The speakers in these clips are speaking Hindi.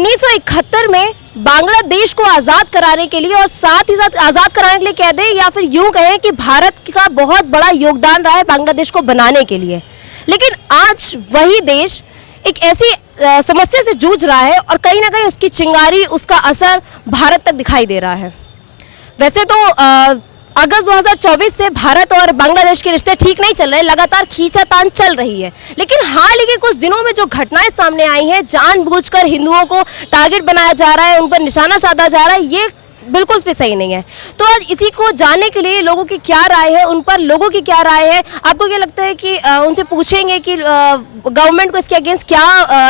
1971 में बांग्लादेश को आज़ाद कराने के लिए और साथ ही साथ आज़ाद कराने के लिए कह दें या फिर यूं कहें कि भारत का बहुत बड़ा योगदान रहा है बांग्लादेश को बनाने के लिए। लेकिन आज वही देश एक ऐसी समस्या से जूझ रहा है और कहीं ना कहीं उसकी चिंगारी, उसका असर भारत तक दिखाई दे रहा है। वैसे तो अगस्त 2024 से भारत और बांग्लादेश के रिश्ते ठीक नहीं चल रहे, लगातार खींचातान चल रही है। लेकिन हाल ही के कुछ दिनों में जो घटनाएं सामने आई हैं, जानबूझकर हिंदुओं को टारगेट बनाया जा रहा है, उन पर निशाना साधा जा रहा है, ये बिल्कुल भी सही नहीं है। तो आज इसी को जानने के लिए लोगों की क्या राय है, उन पर लोगों की क्या राय है, आपको क्या लगता है कि उनसे पूछेंगे कि गवर्नमेंट को इसके अगेंस्ट क्या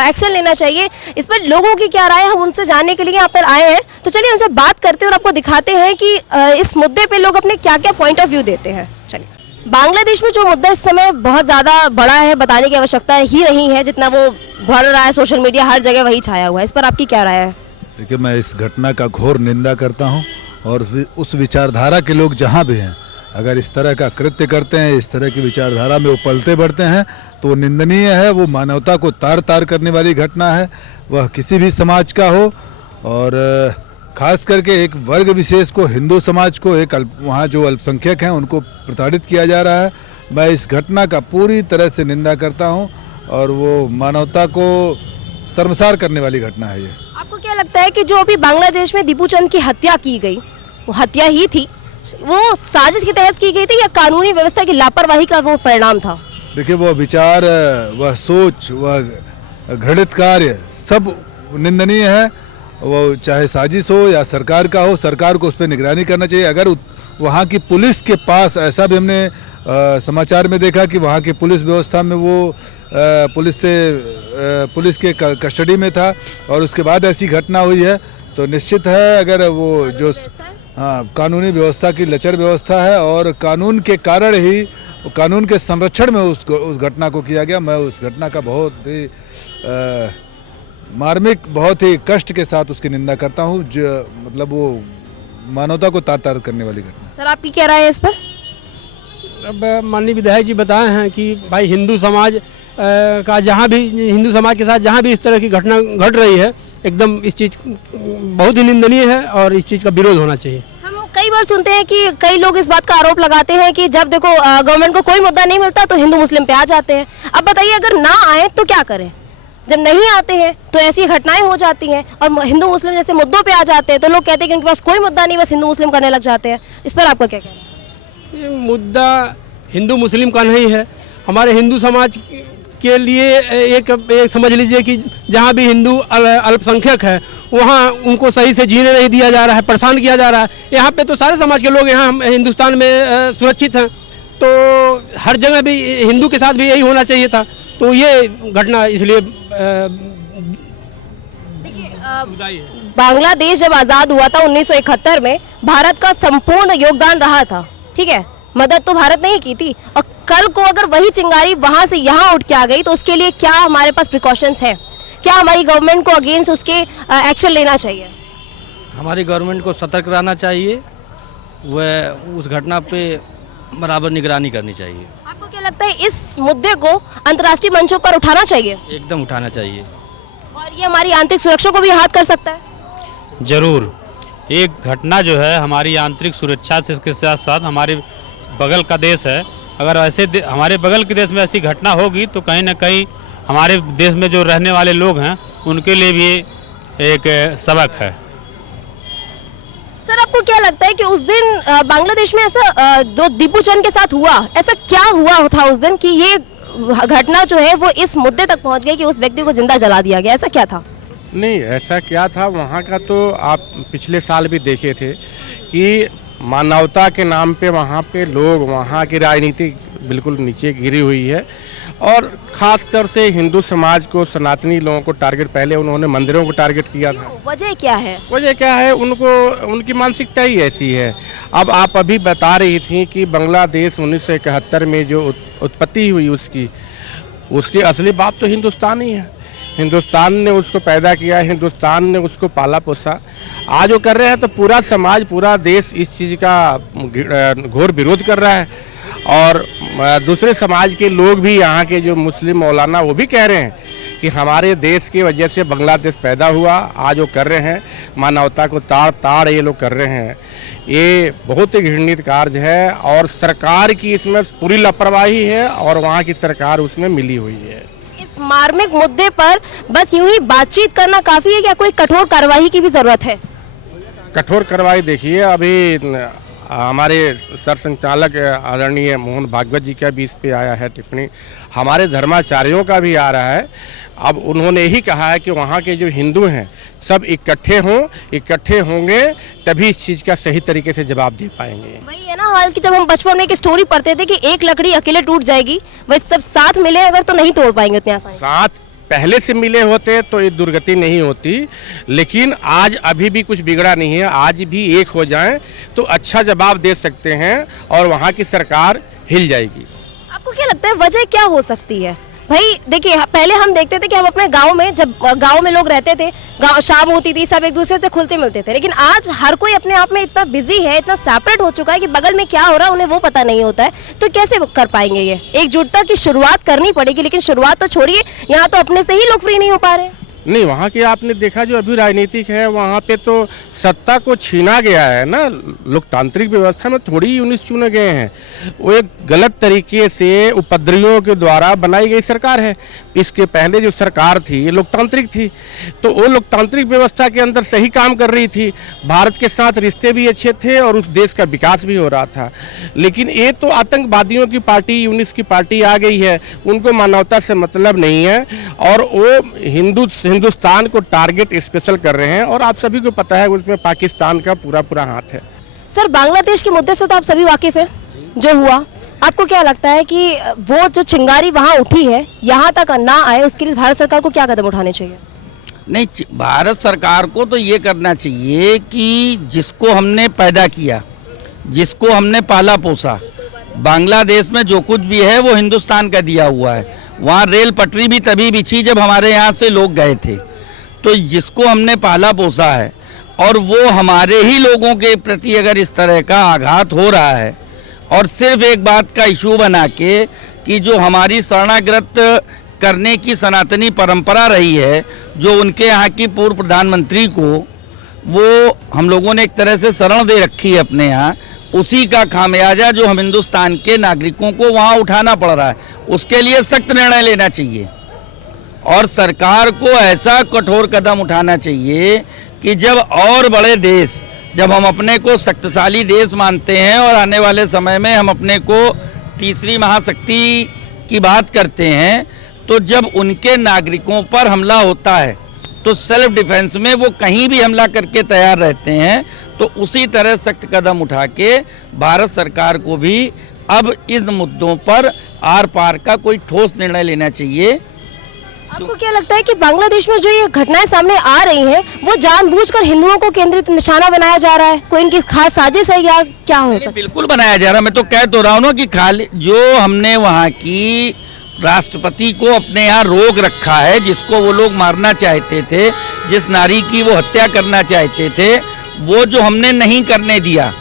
एक्शन लेना चाहिए, इस पर लोगों की क्या राय है, हम उनसे जानने के लिए यहाँ पर आए हैं। तो चलिए उनसे बात करते हैं और आपको दिखाते हैं कि इस मुद्दे पर लोग अपने क्या क्या पॉइंट ऑफ व्यू देते हैं। चलिए, बांग्लादेश में जो मुद्दा इस समय बहुत ज़्यादा बड़ा है, बताने की आवश्यकता ही नहीं है, जितना वो बढ़ रहा है, सोशल मीडिया हर जगह वही छाया हुआ है। इस पर आपकी क्या राय है? देखिए, मैं इस घटना का घोर निंदा करता हूं और उस विचारधारा के लोग जहां भी हैं, अगर इस तरह का कृत्य करते हैं, इस तरह की विचारधारा में वो पलते बढ़ते हैं, तो वो निंदनीय है। वो मानवता को तार तार करने वाली घटना है, वह किसी भी समाज का हो, और ख़ास करके एक वर्ग विशेष को, हिंदू समाज को, एक वहाँ जो अल्पसंख्यक हैं उनको प्रताड़ित किया जा रहा है। मैं इस घटना का पूरी तरह से निंदा करता हूँ और वो मानवता को शर्मसार करने वाली घटना है ये। आपको क्या लगता है कि जो अभी बांग्लादेश में दीपू चंद की हत्या की गई, वो हत्या ही थी, वो साजिश के तहत की गई थी या कानूनी व्यवस्था की लापरवाही का वो परिणाम था? देखिए, वह विचार, वह सोच, वह घृणित कार्य सब निंदनीय है। वो चाहे साजिश हो या सरकार का हो, सरकार को उस पर निगरानी करना चाहिए। अगर वहाँ की पुलिस के पास, ऐसा भी हमने समाचार में देखा कि वहाँ की पुलिस व्यवस्था में वो पुलिस के कस्टडी में था और उसके बाद ऐसी घटना हुई है, तो निश्चित है अगर वो जो कानूनी व्यवस्था की लचर व्यवस्था है और कानून के कारण ही, कानून के संरक्षण में उस घटना को किया गया। मैं उस घटना का बहुत ही मार्मिक, बहुत ही कष्ट के साथ उसकी निंदा करता हूँ। जो मतलब वो मानवता को तार तार करने वाली घटना। सर, आपकी क्या राय है इस पर? अब माननीय विधायक जी बताए हैं कि भाई हिंदू समाज का जहाँ भी, हिंदू समाज के साथ जहाँ भी इस तरह की घटना घट रही है, एकदम इस चीज़ बहुत ही निंदनीय है और इस चीज़ का विरोध होना चाहिए। हम कई बार सुनते हैं कि कई लोग इस बात का आरोप लगाते हैं कि जब देखो गवर्नमेंट को कोई मुद्दा नहीं मिलता तो हिंदू मुस्लिम पे आ जाते हैं। अब बताइए, अगर ना आए तो क्या करें? जब नहीं आते हैं तो ऐसी घटनाएं हो जाती हैं और हिंदू मुस्लिम जैसे मुद्दों पे आ जाते हैं तो लोग कहते हैं कि उनके पास कोई मुद्दा नहीं, बस हिंदू मुस्लिम करने लग जाते हैं। इस पर आपका क्या कहना है? ये मुद्दा हिंदू मुस्लिम का नहीं है, हमारे हिंदू समाज के लिए एक समझ लीजिए कि जहाँ भी हिंदू अल्पसंख्यक है वहाँ उनको सही से जीने नहीं दिया जा रहा है, परेशान किया जा रहा है। यहाँ पे तो सारे समाज के लोग यहाँ हिंदुस्तान में सुरक्षित हैं, तो हर जगह भी हिंदू के साथ भी यही होना चाहिए था। तो ये घटना इसलिए बांग्लादेश जब आज़ाद हुआ था 1971 में, भारत का संपूर्ण योगदान रहा था, ठीक है, मदद तो भारत ने ही की थी। और कल को अगर वही चिंगारी वहां से यहाँ उठ के आ गई तो उसके लिए क्या हमारे पास प्रिकॉशंस है? क्या हमारी गवर्नमेंट को अगेंस्ट उसके एक्शन लेना चाहिए? हमारी गवर्नमेंट को सतर्क रहना चाहिए, वह उस घटना पे बराबर निगरानी करनी चाहिए। आपको क्या लगता है इस मुद्दे को अंतर्राष्ट्रीय मंचों पर उठाना चाहिए? एकदम उठाना चाहिए। और ये हमारी आंतरिक सुरक्षा को भी हाथ कर सकता है? जरूर। एक घटना जो है हमारी आंतरिक सुरक्षा से इसके साथ साथ हमारे बगल का देश है, अगर ऐसे हमारे बगल के देश में ऐसी घटना होगी तो कहीं ना कहीं हमारे देश में जो रहने वाले लोग हैं उनके लिए भी एक सबक है। सर, आपको क्या लगता है कि उस दिन बांग्लादेश में ऐसा जो दीपू चंद के साथ हुआ, ऐसा क्या हुआ था उस दिन कि ये घटना जो है वो इस मुद्दे तक पहुंच गई कि उस व्यक्ति को जिंदा जला दिया गया? ऐसा क्या था? नहीं, ऐसा क्या था वहाँ का, तो आप पिछले साल भी देखे थे कि मानवता के नाम पे वहाँ पे लोग, वहाँ की राजनीति बिल्कुल नीचे गिरी हुई है और ख़ास तौर से हिंदू समाज को, सनातनी लोगों को टारगेट, पहले उन्होंने मंदिरों को टारगेट किया था। वजह क्या है? वजह क्या है? उनकी मानसिकता ही ऐसी है। अब आप अभी बता रही थी कि बांग्लादेश 1971 में जो उत्पत्ति हुई उसकी असली बाप तो हिंदुस्तान ही है। हिंदुस्तान ने उसको पैदा किया, हिंदुस्तान ने उसको पाला पोसा। आज वो कर रहे हैं तो पूरा समाज, पूरा देश इस चीज़ का घोर विरोध कर रहा है और दूसरे समाज के लोग भी, यहाँ के जो मुस्लिम मौलाना, वो भी कह रहे हैं कि हमारे देश की वजह से बांग्लादेश पैदा हुआ। आज वो कर रहे हैं, मानवता को ताड़ ताड़ ये लोग कर रहे हैं। ये बहुत ही घृणित कार्य है और सरकार की इसमें पूरी लापरवाही है और वहाँ की सरकार उसमें मिली हुई है। इस मार्मिक मुद्दे पर बस यूं ही बातचीत करना काफी है, क्या कोई कठोर कार्रवाई की भी जरूरत है? कठोर कार्रवाई देखिए, अभी हमारे सर संचालक आदरणीय मोहन भागवत जी का भी इस पे आया है टिप्पणी, हमारे धर्माचार्यों का भी आ रहा है। अब उन्होंने ही कहा है कि वहाँ के जो हिंदू हैं सब इकट्ठे होंगे तभी इस चीज़ का सही तरीके से जवाब दे पाएंगे। वही है ना हाल की, जब हम बचपन में एक स्टोरी पढ़ते थे कि एक लकड़ी अकेले टूट जाएगी, वही सब साथ मिले अगर तो नहीं तोड़ पाएंगे उतने आसानी से। साथ पहले से मिले होते तो ये दुर्गति नहीं होती, लेकिन आज अभी भी कुछ बिगड़ा नहीं है। आज भी एक हो जाएं तो अच्छा जवाब दे सकते हैं और वहाँ की सरकार हिल जाएगी। आपको क्या लगता है वजह क्या हो सकती है? भाई देखिए, पहले हम देखते थे कि हम अपने गांव में, जब गांव में लोग रहते थे, गांव शाम होती थी, सब एक दूसरे से खुलते मिलते थे। लेकिन आज हर कोई अपने आप में इतना बिजी है, इतना सेपरेट हो चुका है कि बगल में क्या हो रहा है उन्हें वो पता नहीं होता है। तो कैसे कर पाएंगे? ये एकजुटता की शुरुआत करनी पड़ेगी, लेकिन शुरुआत तो छोड़िए, यहाँ तो अपने से ही लोग फ्री नहीं हो पा रहे। नहीं, वहाँ के आपने देखा जो अभी राजनीतिक है वहाँ पे तो सत्ता को छीना गया है ना। लोकतांत्रिक व्यवस्था में थोड़ी यूनिट चुने गए हैं, वो एक गलत तरीके से उपद्रवियों के द्वारा बनाई गई सरकार है। इसके पहले जो सरकार थी ये लोकतांत्रिक थी, तो वो लोकतांत्रिक व्यवस्था के अंदर सही काम कर रही थी, भारत के साथ रिश्ते भी अच्छे थे और उस देश का विकास भी हो रहा था। लेकिन ये तो आतंकवादियों की पार्टी, यूनिस की पार्टी आ गई है, उनको मानवता से मतलब नहीं है और वो हिंदुस्तान को टारगेट स्पेशल कर रहे हैं और आप सभी को पता है उसमें पाकिस्तान का पूरा हाथ है। सर, बांग्लादेश के मुद्दे से तो आप सभी वाकिफ हैं, जो हुआ, आपको क्या लगता है कि वो जो चिंगारी वहाँ उठी है यहाँ तक ना आए, उसके लिए भारत सरकार को क्या कदम उठाने चाहिए? नहीं, भारत सरकार को तो ये करना चाहिए कि जिसको हमने पैदा किया, जिसको हमने पाला पोसा, बांग्लादेश में जो कुछ भी है वो हिंदुस्तान का दिया हुआ है। वहाँ रेल पटरी भी तभी बिछी जब हमारे यहाँ से लोग गए थे। तो जिसको हमने पाला पोसा है और वो हमारे ही लोगों के प्रति अगर इस तरह का आघात हो रहा है और सिर्फ एक बात का इशू बना के कि जो हमारी शरणागत करने की सनातनी परंपरा रही है, जो उनके यहाँ की पूर्व प्रधानमंत्री को वो हम लोगों ने एक तरह से शरण दे रखी है अपने यहाँ, उसी का खामियाजा जो हम हिंदुस्तान के नागरिकों को वहाँ उठाना पड़ रहा है, उसके लिए सख्त निर्णय लेना चाहिए और सरकार को ऐसा कठोर कदम उठाना चाहिए कि जब और बड़े देश, जब हम अपने को शक्तिशाली देश मानते हैं और आने वाले समय में हम अपने को तीसरी महाशक्ति की बात करते हैं, तो जब उनके नागरिकों पर हमला होता है तो सेल्फ डिफेंस में वो कहीं भी हमला करके तैयार रहते हैं। तो उसी तरह सख्त कदम उठा के भारत सरकार को भी अब इन मुद्दों पर आर पार का कोई ठोस निर्णय लेना चाहिए। आपको क्या लगता है कि बांग्लादेश में जो ये घटनाएं सामने आ रही हैं वो जानबूझकर हिंदुओं को केंद्रित निशाना बनाया जा रहा है? कोई इनकी खास साजिश है या क्या हो सकता है? बिल्कुल बनाया जा रहा है। मैं तो कह तो रहा हूँ ना कि खाली जो हमने वहाँ की राष्ट्रपति को अपने यहाँ रोक रखा है, जिसको वो लोग मारना चाहते थे, जिस नारी की वो हत्या करना चाहते थे, वो जो हमने नहीं करने दिया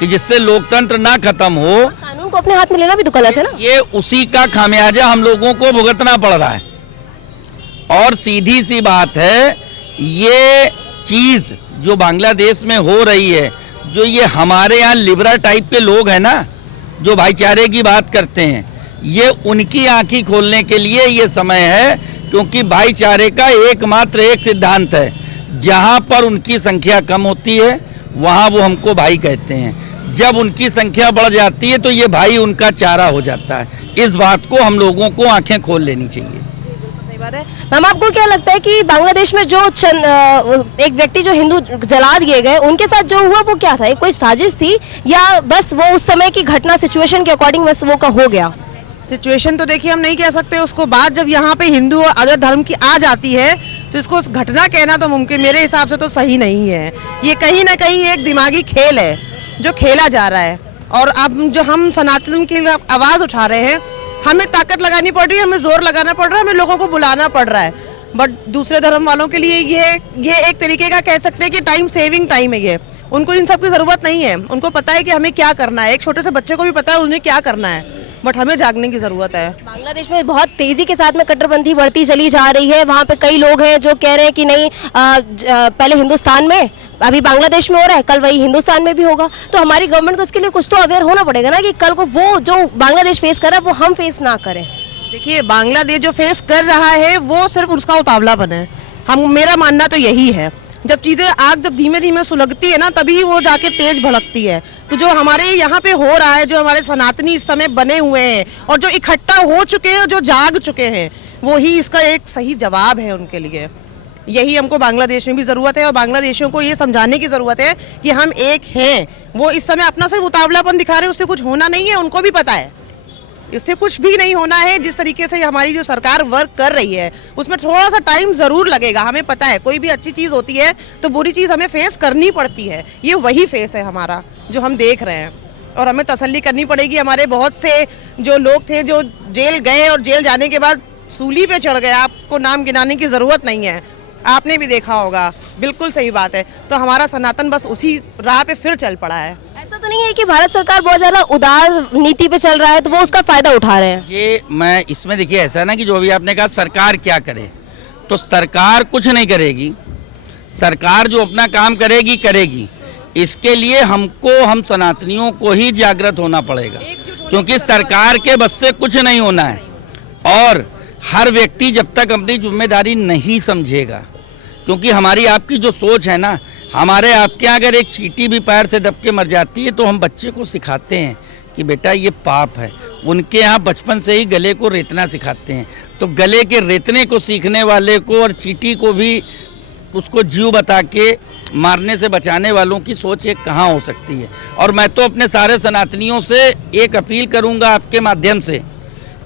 कि जिससे लोकतंत्र ना खत्म हो, कानून को अपने हाथ में लेना भी तो गलत है ना। ये उसी का खामियाजा हम लोगों को भुगतना पड़ रहा है। और सीधी सी बात है, ये चीज़ जो बांग्लादेश में हो रही है, जो ये हमारे यहाँ लिबरल टाइप के लोग हैं ना, जो भाईचारे की बात करते हैं, ये उनकी आंखें खोलने के लिए ये समय है, क्योंकि भाईचारे का एकमात्र एक सिद्धांत है, जहाँ पर उनकी संख्या कम होती है वहाँ वो हमको भाई कहते हैं, जब उनकी संख्या बढ़ जाती है तो ये भाई उनका चारा हो जाता है। इस बात को हम लोगों को आंखें खोल लेनी चाहिए। सही बात है। मैम, आपको क्या लगता है कि बांग्लादेश में जो एक व्यक्ति जो हिंदू जला दिए गए, उनके साथ जो हुआ वो क्या था? ये कोई साजिश थी या बस वो उस समय की घटना सिचुएशन के अकॉर्डिंग बस वो का हो गया? सिचुएशन तो देखिए हम नहीं कह सकते उसको, बात जब यहाँ पे हिंदू और अदर धर्म की आ जाती है तो इसको घटना कहना तो मुमकिन मेरे हिसाब से तो सही नहीं है। ये कहीं ना कहीं एक दिमागी खेल है जो खेला जा रहा है और अब जो हम सनातन की आवाज़ उठा रहे हैं, हमें ताकत लगानी पड़ रही है, हमें जोर लगाना पड़ रहा है, हमें लोगों को बुलाना पड़ रहा है। बट दूसरे धर्म वालों के लिए ये एक तरीके का कह सकते हैं कि टाइम सेविंग टाइम है। ये उनको इन सब की ज़रूरत नहीं है, उनको पता है कि हमें क्या करना है। एक छोटे से बच्चे को भी पता है उन्हें क्या करना है, बट हमें जागने की ज़रूरत है। बांग्लादेश में बहुत तेजी के साथ में कट्टरपंथी बढ़ती चली जा रही है। वहाँ पे कई लोग हैं जो कह रहे हैं कि नहीं पहले हिंदुस्तान में, अभी बांग्लादेश में हो रहा है, कल वही हिंदुस्तान में भी होगा। तो हमारी गवर्नमेंट को इसके लिए कुछ तो अवेयर होना पड़ेगा ना, कि कल को वो जो बांग्लादेश फेस कर रहा है वो हम फेस ना करें। देखिए, बांग्लादेश जो फेस कर रहा है वो सिर्फ उसका उतावलापन है। मेरा मानना तो यही है, जब चीज़ें आग जब धीमे धीमे सुलगती है ना, तभी वो जाके तेज भड़कती है। तो जो हमारे यहाँ पे हो रहा है, जो हमारे सनातनी इस समय बने हुए हैं और जो इकट्ठा हो चुके हैं, जो जाग चुके हैं, वो ही इसका एक सही जवाब है उनके लिए। यही हमको बांग्लादेश में भी ज़रूरत है और बांग्लादेशियों को ये समझाने की ज़रूरत है कि हम एक हैं। वो इस समय अपना सिर्फ उतावलापन दिखा रहे हैं, उससे कुछ होना नहीं है, उनको भी पता है इससे कुछ भी नहीं होना है। जिस तरीके से हमारी जो सरकार वर्क कर रही है उसमें थोड़ा सा टाइम ज़रूर लगेगा। हमें पता है कोई भी अच्छी चीज़ होती है तो बुरी चीज़ हमें फेस करनी पड़ती है। ये वही फेस है हमारा जो हम देख रहे हैं, और हमें तसल्ली करनी पड़ेगी। हमारे बहुत से जो लोग थे जो जेल गए और जेल जाने के बाद सूली पे चढ़ गए, आपको नाम गिनाने की ज़रूरत नहीं है, आपने भी देखा होगा। बिल्कुल सही बात है। तो हमारा सनातन बस उसी राह पे फिर चल पड़ा है। ऐसा तो नहीं है कि भारत सरकार बहुत ज़्यादा उदार नीति पे चल रहा है तो वो उसका फायदा उठा रहे हैं? ये मैं इसमें देखिए ऐसा ना कि जो अभी आपने कहा सरकार क्या करे, तो सरकार कुछ नहीं करेगी। सरकार जो अपना काम करेगी करेगी। इसके लिए हम सनातनियों को ही जागृत होना पड़ेगा, क्योंकि सरकार के बस से कुछ नहीं होना है। और हर व्यक्ति जब तक अपनी जिम्मेदारी नहीं समझेगा, क्योंकि हमारी आपकी जो सोच है ना, हमारे आपके यहाँ अगर एक चींटी भी पैर से दब के मर जाती है तो हम बच्चे को सिखाते हैं कि बेटा ये पाप है। उनके यहाँ बचपन से ही गले को रेतना सिखाते हैं। तो गले के रेतने को सीखने वाले को और चींटी को भी उसको जीव बता के मारने से बचाने वालों की सोच एक कहाँ हो सकती है। और मैं तो अपने सारे सनातनियों से एक अपील करूँगा आपके माध्यम से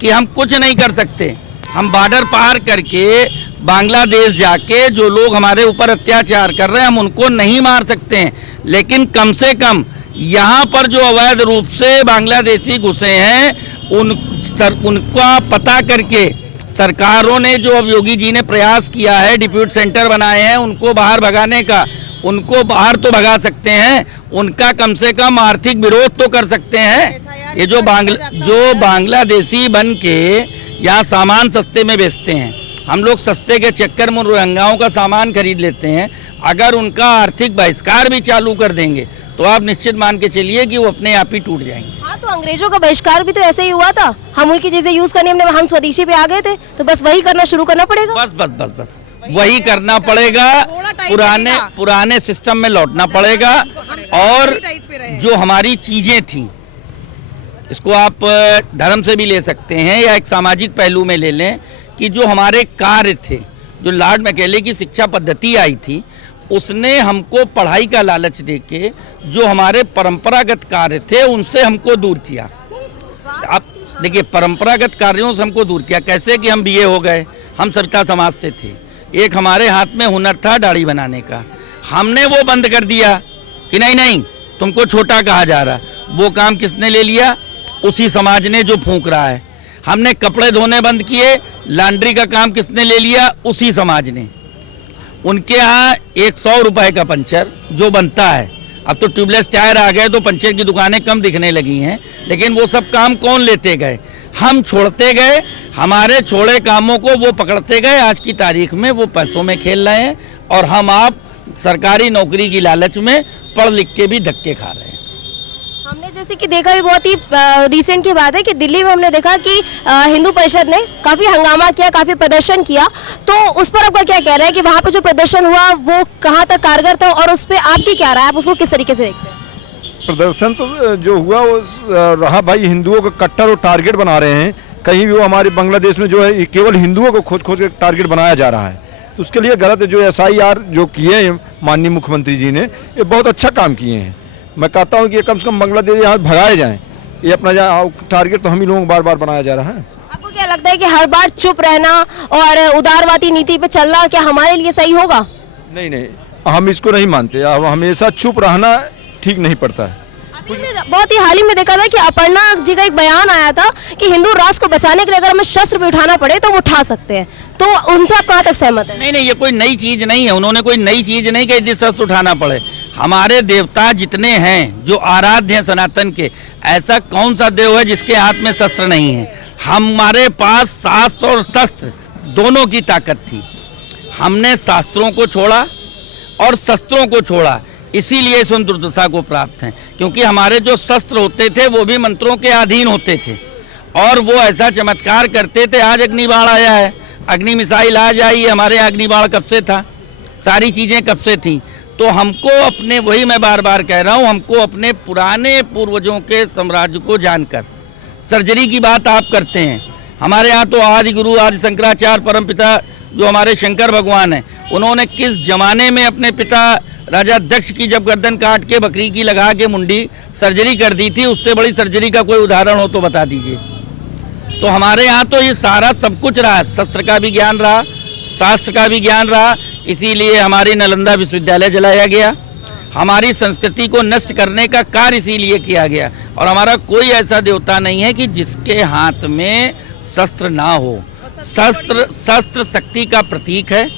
कि हम कुछ नहीं कर सकते। हम बॉर्डर पार करके बांग्लादेश जाके जो लोग हमारे ऊपर अत्याचार कर रहे हैं हम उनको नहीं मार सकते हैं, लेकिन कम से कम यहाँ पर जो अवैध रूप से बांग्लादेशी घुसे हैं उनका पता करके सरकारों ने जो अब योगी जी ने प्रयास किया है, डिप्यूट सेंटर बनाए हैं उनको बाहर भगाने का, उनको बाहर तो भगा सकते हैं, उनका कम से कम आर्थिक विरोध तो कर सकते हैं। ये जो बांग्लादेशी बन के यहाँ सामान सस्ते में बेचते हैं, हम लोग सस्ते के चक्कर में रोहिंग्याओं का सामान खरीद लेते हैं। अगर उनका आर्थिक बहिष्कार भी चालू कर देंगे तो आप निश्चित मान के चलिए कि वो अपने आप ही टूट जाएंगे। हाँ, तो अंग्रेजों का बहिष्कार भी तो ऐसे ही हुआ था। हम उनकी चीजें यूज करने हम स्वदेशी पे आ गए थे, तो बस वही करना शुरू करना पड़ेगा। बस बस बस बस वही करना पड़ेगा। पुराने सिस्टम में लौटना पड़ेगा। और जो हमारी चीजें थी, इसको आप धर्म से भी ले सकते हैं या एक सामाजिक पहलू में ले लें, कि जो हमारे कार्य थे, जो लॉर्ड मैकेले की शिक्षा पद्धति आई थी, उसने हमको पढ़ाई का लालच देके जो हमारे परंपरागत कार्य थे उनसे हमको दूर किया। अब देखिए, परंपरागत कार्यों से हमको दूर किया कैसे कि हम बीए हो गए, हम सविता समाज से थे, एक हमारे हाथ में हुनर था दाढ़ी बनाने का, हमने वो बंद कर दिया कि नहीं नहीं तुमको छोटा कहा जा रहा। वो काम किसने ले लिया? उसी समाज ने जो फूंक रहा है। हमने कपड़े धोने बंद किए, लॉन्ड्री का काम किसने ले लिया? उसी समाज ने। उनके यहाँ 100 रुपए का पंचर जो बनता है, अब तो ट्यूबलेस टायर आ गए तो पंचर की दुकानें कम दिखने लगी हैं, लेकिन वो सब काम कौन लेते गए? हम छोड़ते गए। हमारे छोड़े कामों को वो पकड़ते गए। आज की तारीख में वो पैसों में खेल रहे हैं और हम आप सरकारी नौकरी की लालच में पढ़ लिख के भी धक्के खा रहे हैं। हमने जैसे कि देखा, भी बहुत ही रिसेंट की बात है कि दिल्ली में हमने देखा कि हिंदू परिषद ने काफ़ी हंगामा किया, काफ़ी प्रदर्शन किया। तो उस पर आपका क्या कह रहा है कि वहाँ पे जो प्रदर्शन हुआ वो कहाँ तक कारगर था और उस पर आपकी क्या राय है, आप उसको किस तरीके से देखते हैं? प्रदर्शन तो जो हुआ वो रहा भाई, हिंदुओं को कट्टर और टारगेट बना रहे हैं। कहीं भी वो हमारे बांग्लादेश में जो है केवल हिंदुओं को खोज खोज के टारगेट बनाया जा रहा है, तो उसके लिए गलत है। जो SIR जो किए हैं माननीय मुख्यमंत्री जी ने, ये बहुत अच्छा काम किए हैं। मैं कहता हूँ कि कम से कम बांग्लादेश यहाँ भगाए जाएं। ये अपना टारगेट तो हम ही लोगों को बार बार बनाया जा रहा है। आपको क्या लगता है कि हर बार चुप रहना और उदारवादी नीति पे चलना क्या हमारे लिए सही होगा? नहीं नहीं, हम इसको नहीं मानते। हमेशा चुप रहना ठीक नहीं पड़ता है। बहुत ही हाल ही में देखा था कि अपर्णा जी का एक बयान आया था कि हिंदू राष्ट्र को बचाने के लिए अगर हमें शस्त्र भी उठाना पड़े तो वो उठा सकते हैं। तो उनसे आप कहाँ तक सहमत हैं? नहीं नहीं, ये कोई नई चीज़ नहीं है। उन्होंने कोई नई चीज़ नहीं कही जिस शस्त्र उठाना पड़े। हमारे देवता जितने हैं जो आराध्य हैं सनातन के, ऐसा कौन सा देव है जिसके हाथ में शस्त्र नहीं है। हमारे पास शास्त्र और शस्त्र दोनों की ताकत थी। हमने शास्त्रों को छोड़ा और शस्त्रों को छोड़ा, इसीलिए इस दुर्दशा को प्राप्त हैं। क्योंकि हमारे जो शस्त्र होते थे वो भी मंत्रों के अधीन होते थे और वो ऐसा चमत्कार करते थे। आज अग्निबाण आया है, अग्नि मिसाइल आज आई है, हमारे यहाँ अग्निबाण कब से था, सारी चीज़ें कब से थी। तो हमको अपने, वही मैं बार बार कह रहा हूँ, हमको अपने पुराने पूर्वजों के साम्राज्य को जानकर, सर्जरी की बात आप करते हैं, हमारे यहाँ तो आदि गुरु आदि शंकराचार्य परमपिता जो हमारे शंकर भगवान हैं, उन्होंने किस जमाने में अपने पिता राजा दक्ष की जब गर्दन काट के बकरी की लगा के मुंडी सर्जरी कर दी थी, उससे बड़ी सर्जरी का कोई उदाहरण हो तो बता दीजिए। तो हमारे यहाँ तो ये सारा सब कुछ रहा, शस्त्र का भी ज्ञान रहा, शास्त्र का भी ज्ञान रहा। इसीलिए हमारी नालंदा विश्वविद्यालय जलाया गया, हमारी संस्कृति को नष्ट करने का कार्य इसीलिए किया गया। और हमारा कोई ऐसा देवता नहीं है कि जिसके हाथ में शस्त्र ना हो। शस्त्र शक्ति का प्रतीक है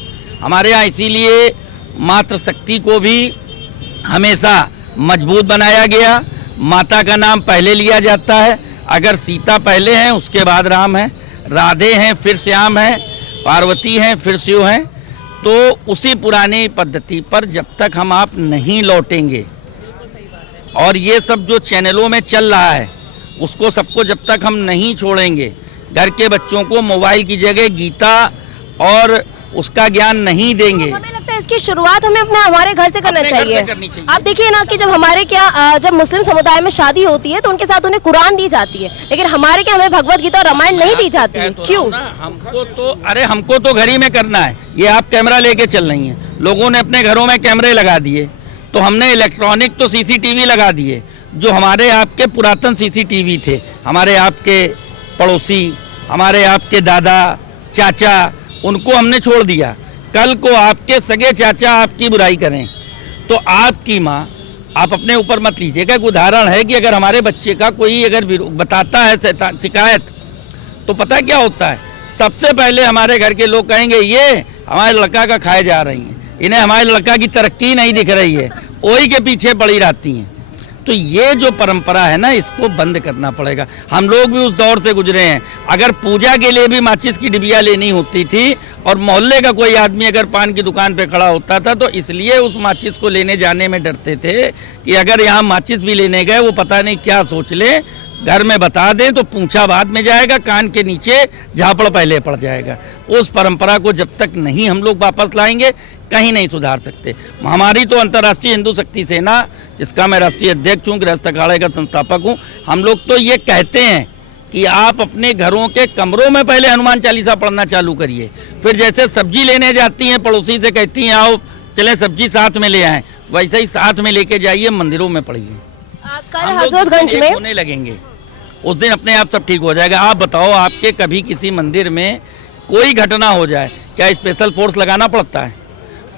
हमारे यहाँ, इसीलिए मातृशक्ति को भी हमेशा मजबूत बनाया गया। माता का नाम पहले लिया जाता है, अगर सीता पहले हैं उसके बाद राम है, राधे हैं फिर श्याम है, पार्वती हैं फिर शिव हैं। तो उसी पुरानी पद्धति पर जब तक हम आप नहीं लौटेंगे और ये सब जो चैनलों में चल रहा है उसको सबको जब तक हम नहीं छोड़ेंगे, घर के बच्चों को मोबाइल की जगह गीता और उसका ज्ञान नहीं देंगे। हमें लगता है इसकी शुरुआत हमें हमारे घर से करनी चाहिए। करनी चाहिए। आप देखिए ना कि जब हमारे क्या जब मुस्लिम समुदाय में शादी होती है तो उनके साथ उन्हें कुरान दी जाती है, लेकिन हमारे क्या हमें भगवत गीता और रामायण नहीं दी जाती है, क्यों? हमको तो घर ही में करना है। ये आप कैमरा लेके चल रही हैं, लोगों ने अपने घरों में कैमरे लगा दिए, तो हमने इलेक्ट्रॉनिक तो सीसीटीवी लगा दिए। जो हमारे आपके पुरातन सीसीटीवी थे, हमारे आपके पड़ोसी, हमारे आपके दादा चाचा, उनको हमने छोड़ दिया। कल को आपके सगे चाचा आपकी बुराई करें तो आपकी माँ, आप अपने ऊपर मत लीजिएगा। एक उदाहरण है कि अगर हमारे बच्चे का कोई अगर बताता है शिकायत, तो पता क्या होता है, सबसे पहले हमारे घर के लोग कहेंगे ये हमारे लड़का का खाए जा रही हैं, इन्हें हमारे लड़का की तरक्की नहीं दिख रही है, वही के पीछे पड़ी रहती हैं। तो ये जो परंपरा है ना, इसको बंद करना पड़ेगा। हम लोग भी उस दौर से गुजरे हैं। अगर पूजा के लिए भी माचिस की डिबिया लेनी होती थी और मोहल्ले का कोई आदमी अगर पान की दुकान पे खड़ा होता था तो इसलिए उस माचिस को लेने जाने में डरते थे कि अगर यहाँ माचिस भी लेने गए वो पता नहीं क्या सोच ले, घर में बता दें तो पूंछा बाद में जाएगा, कान के नीचे झापड़ पहले पड़ जाएगा। उस परंपरा को जब तक नहीं हम लोग वापस लाएंगे कहीं नहीं सुधार सकते। हमारी तो अंतर्राष्ट्रीय हिंदू शक्ति सेना, जिसका मैं राष्ट्रीय अध्यक्ष हूँ, गृहस्थ अखाड़े का संस्थापक हूँ, हम लोग तो ये कहते हैं कि आप अपने घरों के कमरों में पहले हनुमान चालीसा पढ़ना चालू करिए। फिर जैसे सब्जी लेने जाती हैं, पड़ोसी से कहती हैं आओ चलें सब्जी साथ में ले आएँ, वैसे ही साथ में लेके जाइए, मंदिरों में पढ़िए। कल हजरतगंज में होने लगेंगे उस दिन अपने आप सब ठीक हो जाएगा। आप बताओ, आपके कभी किसी मंदिर में कोई घटना हो जाए, क्या स्पेशल फोर्स लगाना पड़ता है?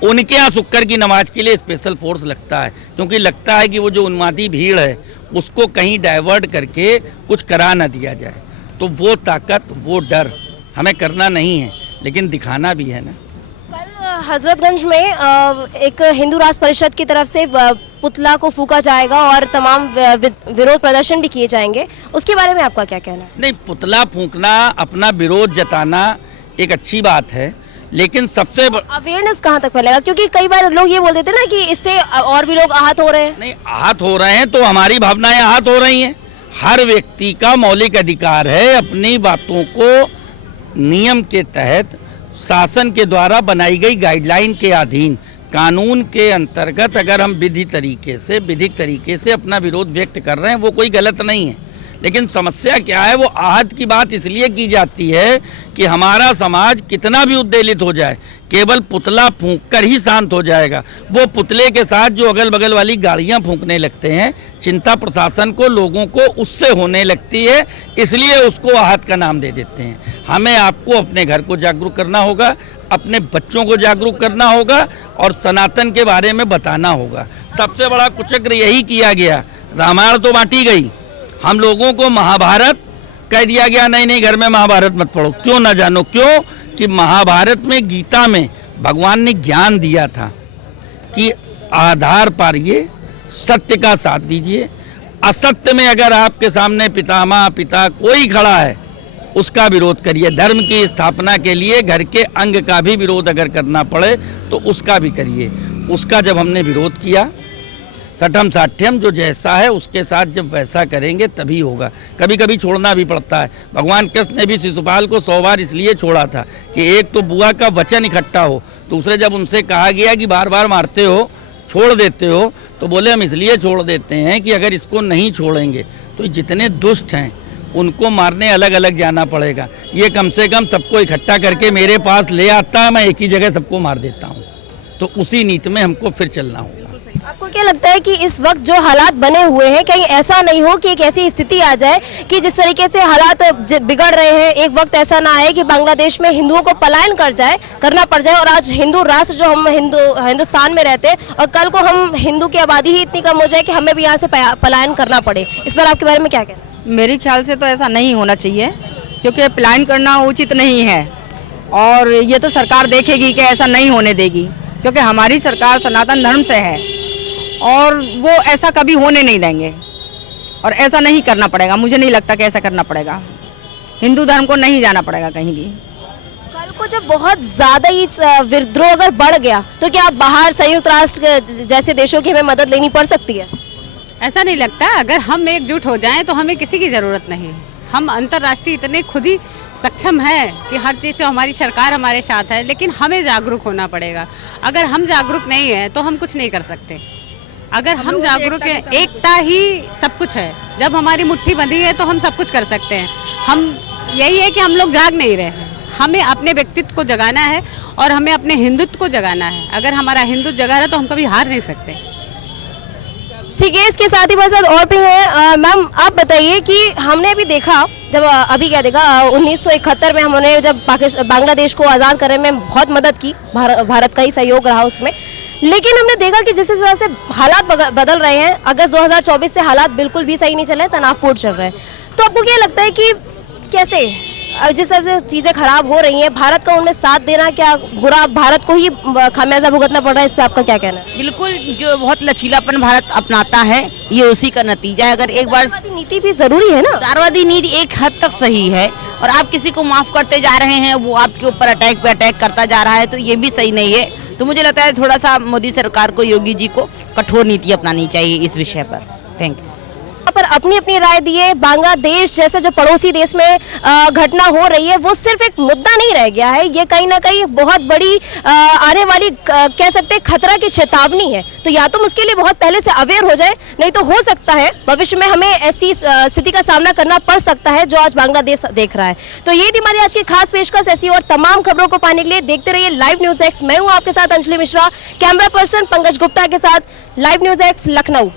उनके यहाँ शुक्र की नमाज के लिए स्पेशल फोर्स लगता है, क्योंकि लगता है कि वो जो उन्मादी भीड़ है उसको कहीं डाइवर्ट करके कुछ करा ना दिया जाए। तो वो ताकत, वो डर हमें करना नहीं है, लेकिन दिखाना भी है ना। कल हजरतगंज में एक हिंदू राष्ट्र परिषद की तरफ से पुतला को फूका जाएगा और तमाम विरोध प्रदर्शन भी किए जाएंगे, उसके बारे में आपका क्या कहना है? नहीं, पुतला फूंकना, अपना विरोध जताना एक अच्छी बात है, लेकिन सबसे अवेयरनेस कहाँ तक फैलेगा? क्योंकि कई बार लोग ये बोल देते हैं ना कि इससे और भी लोग आहत हो रहे हैं। नहीं, आहत हो रहे हैं तो हमारी भावनाएं आहत हो रही हैं। हर व्यक्ति का मौलिक अधिकार है अपनी बातों को नियम के तहत, शासन के द्वारा बनाई गई गाइडलाइन के अधीन, कानून के अंतर्गत अगर हम विधिक तरीके से अपना विरोध व्यक्त कर रहे हैं, वो कोई गलत नहीं है। लेकिन समस्या क्या है, वो आहत की बात इसलिए की जाती है कि हमारा समाज कितना भी उद्वेलित हो जाए, केवल पुतला फूंक कर ही शांत हो जाएगा। वो पुतले के साथ जो अगल बगल वाली गाड़ियां फूंकने लगते हैं, चिंता प्रशासन को, लोगों को उससे होने लगती है, इसलिए उसको आहत का नाम दे देते हैं। हमें आपको अपने घर को जागरूक करना होगा, अपने बच्चों को जागरूक करना होगा और सनातन के बारे में बताना होगा। सबसे बड़ा कुचक्र यही किया गया। रामायण तो बांटी गई, हम लोगों को महाभारत कह दिया गया, नहीं नहीं घर में महाभारत मत पढ़ो। क्यों ना जानो? क्यों कि महाभारत में, गीता में भगवान ने ज्ञान दिया था कि आधार पर ये सत्य का साथ दीजिए। असत्य में अगर आपके सामने पितामह पिता कोई खड़ा है उसका विरोध करिए। धर्म की स्थापना के लिए घर के अंग का भी विरोध अगर करना पड़े तो उसका भी करिए। उसका जब हमने विरोध किया, सठम साठ्यम जो जैसा है उसके साथ जब वैसा करेंगे तभी होगा। कभी कभी छोड़ना भी पड़ता है। भगवान कृष्ण ने भी शिशुपाल को 100 बार इसलिए छोड़ा था कि एक तो बुआ का वचन इकट्ठा हो, दूसरे जब उनसे कहा गया कि बार बार मारते हो, छोड़ देते हो, तो बोले हम इसलिए छोड़ देते हैं कि अगर इसको नहीं छोड़ेंगे तो जितने दुष्ट हैं उनको मारने अलग अलग जाना पड़ेगा। ये कम से कम सबको इकट्ठा करके मेरे पास ले आता है, मैं एक ही जगह सबको मार देता हूँ। तो उसी नीति में हमको फिर चलना होगा। आपको क्या लगता है कि इस वक्त जो हालात बने हुए हैं, कहीं ऐसा नहीं हो कि एक ऐसी स्थिति आ जाए कि जिस तरीके से हालात बिगड़ रहे हैं, एक वक्त ऐसा ना आए कि बांग्लादेश में हिंदुओं को पलायन करना पड़ जाए और आज हिंदू राष्ट्र जो हम हिंदुस्तान में रहते हैं और कल को हम हिंदू की आबादी ही इतनी कम हो जाए कि हमें भी यहाँ से पलायन करना पड़े। इस पर आपके बारे में क्या कहना है? मेरे ख्याल से तो ऐसा नहीं होना चाहिए, क्योंकि पलायन करना उचित नहीं है और ये तो सरकार देखेगी कि ऐसा नहीं होने देगी, क्योंकि हमारी सरकार सनातन धर्म से है और वो ऐसा कभी होने नहीं देंगे और ऐसा नहीं करना पड़ेगा। मुझे नहीं लगता कि ऐसा करना पड़ेगा। हिंदू धर्म को नहीं जाना पड़ेगा कहीं भी। कल को जब बहुत ज़्यादा ही विद्रोह अगर बढ़ गया तो क्या बाहर संयुक्त राष्ट्र जैसे देशों की हमें मदद लेनी पड़ सकती है? ऐसा नहीं लगता। अगर हम एकजुट हो जाएं तो हमें किसी की ज़रूरत नहीं। हम अंतर्राष्ट्रीय इतने खुद ही सक्षम हैं कि हर चीज़ से हमारी सरकार हमारे साथ है, लेकिन हमें जागरूक होना पड़ेगा। अगर हम जागरूक नहीं हैं तो हम कुछ नहीं कर सकते। अगर हम जागरूक हैं, एकता ही सब कुछ है। जब हमारी मुट्ठी बंधी है तो हम सब कुछ कर सकते हैं। हम यही है कि हम लोग जाग नहीं रहे हैं। हमें अपने व्यक्तित्व को जगाना है और हमें अपने हिंदुत्व को जगाना है। अगर हमारा हिंदुत्व जगा रहा है तो हम कभी हार नहीं सकते। ठीक है, इसके साथ ही मेरे साथ और भी हैं। मैम आप बताइए कि हमने अभी देखा, जब अभी क्या देखा, 1971 में हमने जब बांग्लादेश को आज़ाद करने में बहुत मदद की, भारत का ही सहयोग रहा उसमें। लेकिन हमने देखा कि जिस हिसाब से हालात बदल रहे हैं, अगस्त 2024 से हालात बिल्कुल भी सही नहीं चल रहे, तनावपूर्ण चल रहे हैं। तो आपको क्या लगता है कि कैसे जिस हिसाब से चीज़ें खराब हो रही हैं, भारत का उनमें साथ देना क्या बुरा, भारत को ही खामियाजा भुगतना पड़ रहा है? इस पर आपका क्या कहना है? बिल्कुल, जो बहुत लचीलापन भारत अपनाता है ये उसी का नतीजा है। अगर एक बार नीति भी जरूरी है ना, उदारवादी नीति एक हद तक सही है और आप किसी को माफ करते जा रहे हैं, वो आपके ऊपर अटैक पे अटैक करता जा रहा है, तो ये भी सही नहीं है। तो मुझे लगता है थोड़ा सा मोदी सरकार को, योगी जी को कठोर नीति अपनानी चाहिए इस विषय पर। Thank you. पर अपनी अपनी राय दिए। बांग्लादेश जैसे जो पड़ोसी देश में घटना हो रही है वो सिर्फ एक मुद्दा नहीं रह गया है, ये कहीं ना कहीं बहुत बड़ी आने वाली कह सकते हैं खतरा की चेतावनी है। तो या तो उसके लिए बहुत पहले से अवेयर हो जाए, नहीं तो हो सकता है भविष्य में हमें ऐसी स्थिति का सामना करना पड़ सकता है जो आज बांग्लादेश देख रहा है। तो ये थी हमारी आज की खास पेशकश। ऐसी और तमाम खबरों को पाने के लिए देखते रहिए लाइव न्यूज़ एक्स। मैं हूँ आपके साथ अंजलि मिश्रा, कैमरा पर्सन पंकज गुप्ता के साथ लाइव न्यूज़ एक्स लखनऊ।